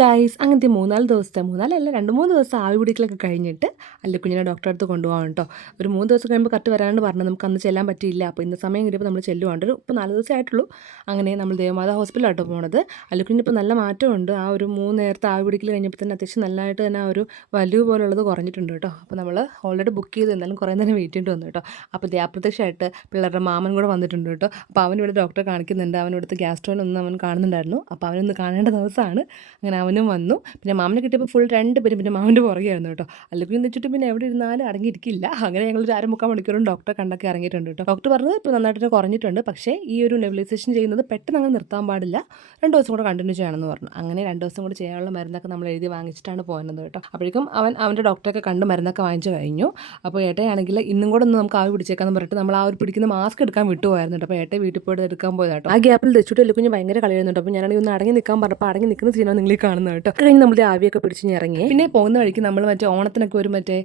Guys അങ്ങനത്തെ 3-4 ദിവസത്തെ 3-4 അല്ല 2-3 ദിവസം ആവി പിടിക്കലൊക്കെ കഴിഞ്ഞിട്ട് അല്ലിക്കുഞ്ഞിനെ ഡോക്ടറെ അടുത്ത് കൊണ്ടുപോകാൻ കേട്ടോ. ഒരു 3 ദിവസം കഴിയുമ്പോൾ കറക്റ്റ് വരാണ്ട് പറഞ്ഞു. നമുക്ക് അന്ന് ചെല്ലാൻ പറ്റിയില്ല. അപ്പോൾ ഇന്ന് സമയം കിട്ടിയപ്പോൾ നമ്മൾ ചെല്ലുവാണ്ട്. ഇപ്പോൾ 4 ദിവസമേ ആയിട്ടുള്ളൂ. അങ്ങനെ നമ്മൾ ദേവമാതാ ഹോസ്പിറ്റലിലാട്ടോ പോണത്. അല്ലിക്കുഞ്ഞിന് ഇപ്പോൾ നല്ല മാറ്റമുണ്ട്. ആ ഒരു 3 നേരത്തെ ആവി പിടിക്കൽ കഴിഞ്ഞപ്പോൾ തന്നെ അത്യാവശ്യം നല്ലതായിട്ട് തന്നെ ആ ഒരു വലിവ് പോലുള്ളത് കുറഞ്ഞിട്ടുണ്ട് കേട്ടോ. അപ്പോൾ നമ്മൾ ഓൾറെഡി ബുക്ക് ചെയ്ത് എന്തായാലും കുറേ നേരം വെയിറ്റ് ചെയ്തിട്ട് വന്നു കേട്ടോ. അപ്പോൾ അപ്രത്യക്ഷമായിട്ട് പിള്ളേരുടെ മാമൻ കൂടെ വന്നിട്ടുണ്ട് കേട്ടോ. അപ്പോൾ അവനിവിടെ ഡോക്ടറെ കാണിക്കുന്നുണ്ട്. അവനിവിടുത്തെ ഗ്യാസ്ട്രോയിനൊന്നും അവൻ കാണുന്നുണ്ടായിരുന്നു. അപ്പോൾ അവനൊന്ന് കാണേണ്ട ദിവസമാണ്. അങ്ങനെ അവനും വന്നു. പിന്നെ മാമനെ കിട്ടിയപ്പോൾ ഫുൾ 2 പേരും പിന്നെ മാമൻ്റെ പുറകെയായിരുന്നു കേട്ടോ. അല്ലെങ്കിൽ വെച്ചിട്ട് പിന്നെ എവിടെ ഇരുന്നാലും അടങ്ങിയിരിക്കില്ല. അങ്ങനെ ഞങ്ങൾ ഒരു 1/4 മണിക്കൂറും ഡോക്ടറെ കണ്ടൊക്കെ ഇറങ്ങിയിട്ടുണ്ട് കേട്ടോ. ഡോക്ടർ പറഞ്ഞത് ഇപ്പോൾ നന്നായിട്ട് കുറഞ്ഞിട്ടുണ്ട്. പക്ഷേ ഈ ഒരു നെബുലൈസേഷൻ ചെയ്യുന്നത് പെട്ടെന്ന് അങ്ങനെ നിർത്താൻ പാടില്ല. 2 ദിവസം കൂടെ കണ്ടിന്യൂ ചെയ്യണമെന്ന് പറഞ്ഞു. അങ്ങനെ 2 ദിവസം കൂടി ചെയ്യാനുള്ള മരുന്നൊക്കെ നമ്മൾ എഴുതി വാങ്ങിച്ചിട്ടാണ് പോകുന്നത് കേട്ടോ. അപ്പോഴേക്കും അവൻ്റെ ഡോക്ടറൊക്കെ കണ്ട് മരുന്നൊക്കെ വാങ്ങിച്ച് കഴിഞ്ഞു. അപ്പോൾ ഏട്ടയാണെങ്കിൽ ഇന്നും കൂടെ ഒന്ന് നമുക്ക് ആവി പിടിച്ചേക്കാന്ന് പറഞ്ഞിട്ട് നമ്മൾ ആ ഒരു പിടിക്കുന്ന മാസ്ക് എടുക്കാൻ വിട്ടുപോയായിരുന്നു കേട്ടോ. അപ്പോൾ ഏട്ടയെ വീട്ടിൽ പോയിട്ട് എടുക്കാൻ പോയതാട്ടോ. ആ ഗ്യാപ്പിൽ തെച്ചിട്ട് എല്ലുകുഞ്ഞ് ഭയങ്കര കളിയായിരുന്നു. അപ്പോൾ ഞാനാണെങ്കിൽ ഒന്ന് അടങ്ങി നിൽക്കാൻ പറഞ്ഞപ്പോൾ അടങ്ങി നിൽക്കുന്ന സീനാണ് നിങ്ങൾ കാണുന്നത് കേട്ടോ. കഴിഞ്ഞ് നമ്മൾ ആവിയൊക്കെ പിടിച്ച് ഇറങ്ങി. പിന്നെ പോകുന്ന വഴിക്ക് നമ്മൾ മറ്റേ ഓണത്തിനൊക്കെ ഒരു മറ്റേ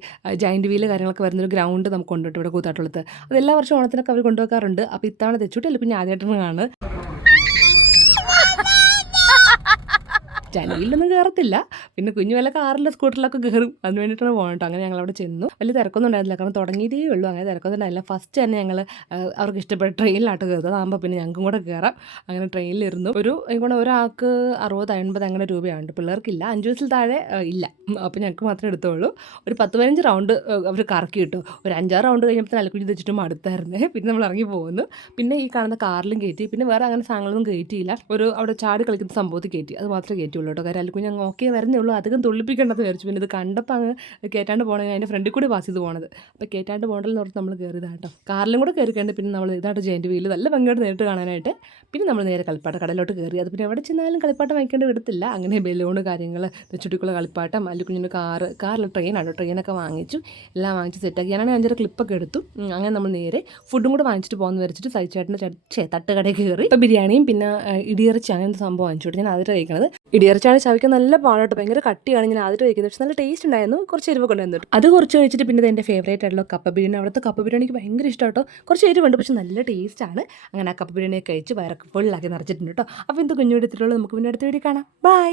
ജൈൻറ്റ് വീല് കാര്യങ്ങളൊക്കെ വരുന്നൊരു ഗ്രൗണ്ട് നമുക്ക് കൊണ്ടുപോയിട്ട് ഇവിടെ കൂത്താട്ടുള്ളത്. അത് എല്ലാ വർഷവും ഓണത്തിനൊക്കെ അവർ കൊണ്ടുവെക്കാറുണ്ട്. അപ്പോൾ ഇത്തവണ തെച്ചിട്ട് എല്ലുകുഞ്ഞ് ആദ്യമായിട്ടാണ് കാണുന്നത്. ജനലിലൊന്നും കയറത്തില്ല. പിന്നെ കുഞ്ഞു വല്ല കാറിലെ സ്കൂട്ടറിലൊക്കെ കയറും. അതിന് വേണ്ടിയിട്ടാണ് പോകണം. അങ്ങനെ ഞങ്ങൾ അവിടെ ചെന്നു. വലിയ തിരക്കൊന്നും ഉണ്ടായിരുന്നില്ല. കാരണം തുടങ്ങിയതേ ഉള്ളൂ. അങ്ങനെ തിരക്കൊന്നും ഉണ്ടായില്ല. ഫസ്റ്റ് തന്നെ ഞങ്ങൾ അവർക്ക് ഇഷ്ടപ്പെട്ട ട്രെയിനിലാട്ട് കയറുന്നത്. അതാകുമ്പോൾ പിന്നെ ഞങ്ങൾക്കും കൂടെ കയറാം. അങ്ങനെ ട്രെയിനിലിരുന്നു. എനിക്കൊണ്ട് ഒരാൾക്ക് 60-50 അങ്ങനെ രൂപയാണ്. പിള്ളേർക്കില്ല. 5 വയസ്സിൽ താഴെ ഇല്ല. അപ്പോൾ ഞങ്ങൾക്ക് മാത്രമേ എടുത്തുള്ളൂ. ഒരു 10-15 റൗണ്ട് അവർ കറക്കി കിട്ടും. ഒരു 5-6 റൗണ്ട് കഴിഞ്ഞപ്പോൾ അലക്കുഞ്ഞി തെച്ചിട്ടും അടുത്തായിരുന്നേ. പിന്നെ നമ്മൾ ഇറങ്ങി പോകുന്നു. പിന്നെ ഈ കാണുന്ന കാറിലും കയറ്റി. പിന്നെ വേറെ അങ്ങനെ സാധനങ്ങളൊന്നും കയറ്റിയില്ല. അവിടെ ചാടി കളിക്കുന്ന സംഭവത്തിൽ കയറ്റി. അത് മാത്രമേ കയറ്റി കേട്ടോ. കാര്യം അല്ലിക്കുഞ്ഞ് അങ്ങ് ഓക്കെ വരുന്നേ ഉള്ളൂ. അധികം തുള്ളിപ്പിക്കേണ്ടെന്ന് വിചാരിച്ചു. പിന്നെ ഇത് കണ്ടപ്പോൾ അങ്ങ് കയറ്റാണ്ട് പോകണമെങ്കിൽ അതിൻ്റെ ഫ്രണ്ടിൽ കൂടി പാസ് ചെയ്ത് പോകണത്. അപ്പോൾ കയറ്റാണ്ട് പോകണ്ടെന്ന് ഓർത്ത് നമ്മൾ കയറിയതാണ് കേട്ടോ. കാറിലും കൂടെ കയറിക്കണ്ട്. പിന്നെ നമ്മൾ ഇതായിട്ട് ജയൻറ്റ് വീല് നല്ല ഭംഗിയായിട്ട് നേരിട്ട് കാണാനായിട്ട്. പിന്നെ നമ്മൾ നേരെ കളിപ്പാട്ട കടയിലോട്ട് കയറി. അത് പിന്നെ എവിടെ ചെന്നാലും കളിപ്പാട്ടം വാങ്ങിക്കേണ്ടി വിടത്തില്ല. അങ്ങനെ ബലൂണ് കാര്യങ്ങൾ ചുട്ടിക്കുള്ള കളിപ്പാട്ടം അല്ലിക്കുഞ്ഞിൻ്റെ കാറിൽ ട്രെയിനാണ്. ട്രെയിനൊക്കെ വാങ്ങിച്ചു. എല്ലാം വാങ്ങിച്ച് സെറ്റാക്കി. ഞാനാണെങ്കിൽ 5 ക്ലിപ്പൊക്കെ എടുത്തു. അങ്ങനെ നമ്മൾ നേരെ ഫുഡും കൂടെ വാങ്ങിച്ചിട്ട് പോകുന്ന വരച്ചിട്ട് സൈച്ചേട്ടൻ്റെ തട്ടുകടയിൽ കയറി. ഇപ്പോൾ ബിരിയാണിയും പിന്നെ ഇടിയിറച്ചി അങ്ങനത്തെ സംഭവം വാങ്ങിച്ചു. ഞാൻ അതിൽ കഴിക്കണത് ഇടിയിറച്ചാണ്. ചവയ്ക്കാൻ നല്ല പാടോട്ട് ഭയങ്കര കട്ടിയാണ്. ഞാൻ ആദ്യം കഴിക്കുന്നത്. പക്ഷെ നല്ല ടേസ്റ്റ് ഉണ്ടായിരുന്നു. കുറച്ച് എരിവ് കൊണ്ടുവന്നിട്ട് അത് കുറച്ച് കഴിച്ചിട്ട് പിന്നെ എൻ്റെ ഫേവറേറ്റ് ആയിട്ടുള്ള കപ്പ ബിരിയാണി. അവിടുത്തെ കപ്പ ബിരിയാണിക്ക് ഭയങ്കര ഇഷ്ടമാട്ടോ. കുറച്ച് എരിവുണ്ട് പക്ഷെ നല്ല ടേസ്റ്റാണ്. അങ്ങനെ ആ കപ്പ ബിരിയാണിയൊക്കെ കഴിച്ച് വയറൊക്കെ ഫുള്ളാക്കി നിറച്ചിട്ടുണ്ട് കേട്ടോ. അപ്പോൾ ഇത് കുഞ്ഞു എടുത്തിട്ടുള്ളത് നമുക്ക് പിന്നെ അടുത്ത വീഡിയോ കാണാം. ബൈ.